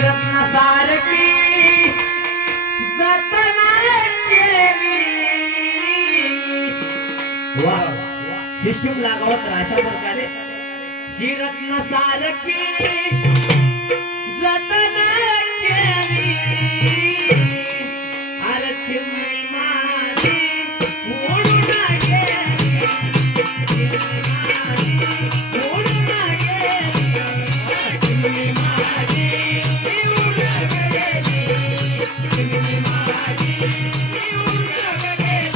रत्न सारखी जतन केली वा सिस्टम लागावत अशा प्रकारे ही रत्न सारखी जतन केली अरे चिमणी माझी उडून गेली उडून गेली चिमणी माझी उडून गेली चिमणी माझी उडून गेली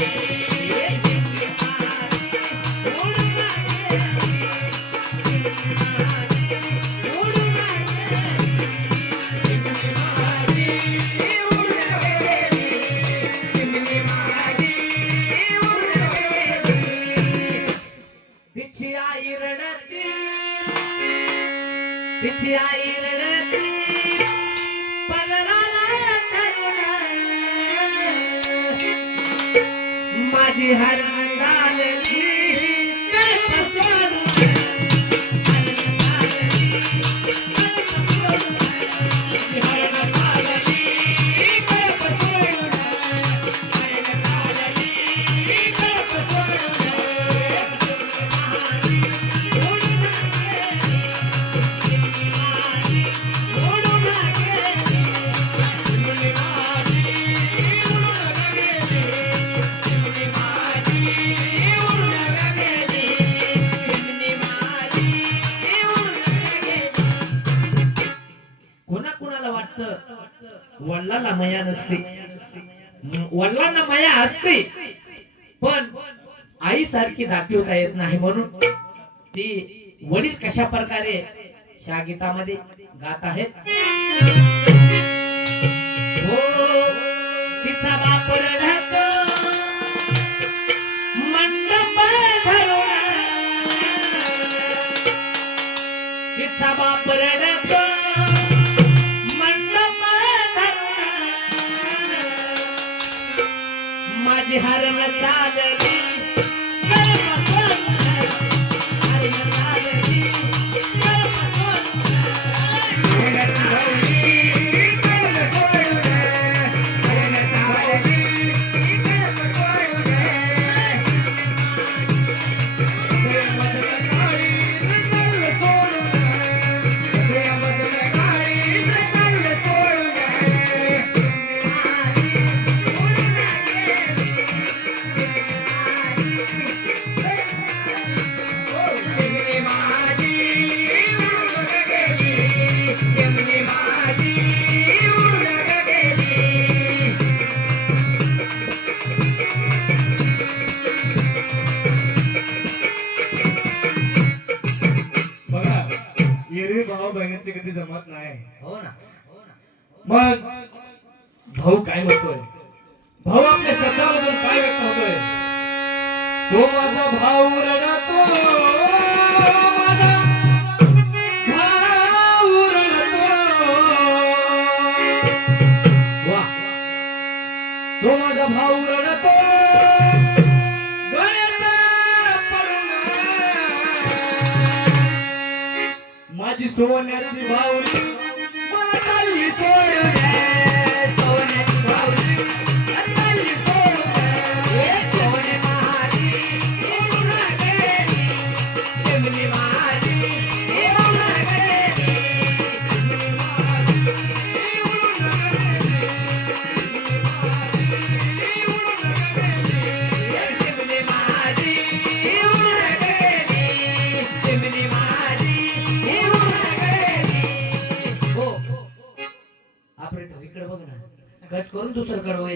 तिची आई रडती पदराला माझी हरण झालेली वडिलांना माया नसते वडिलांना माया असते पण आई सारखी दाखवता येत नाही म्हणून ती वडील कशा प्रकारे ह्या गीतामध्ये गात आहेत हो तिचा बाप रडतो मंडप धरून तिचा बाप रडतो माझी हरण चालली भाऊ बहिणीचे कधी जमत नाही हो ना मग भाऊ काय म्हणतोय भाऊ आपल्या शब्दामधून काय व्यक्त होतोय तो माझा भाऊ रडतो माझा भाऊ रडतो वा तो माझा भाऊ रडतो माझी सोन्याची भावली मला काही सोडू दे सोन्याची भावली काही सोडू दे सोने महारी उडून गेली चिमणी माझी उडून गेली चिमणी माझी उडून गेली चिमणी माझी उडून गेली चिमणी माझी ऑपरेटर इकडे बघ ना कट करून दुसरं कडवं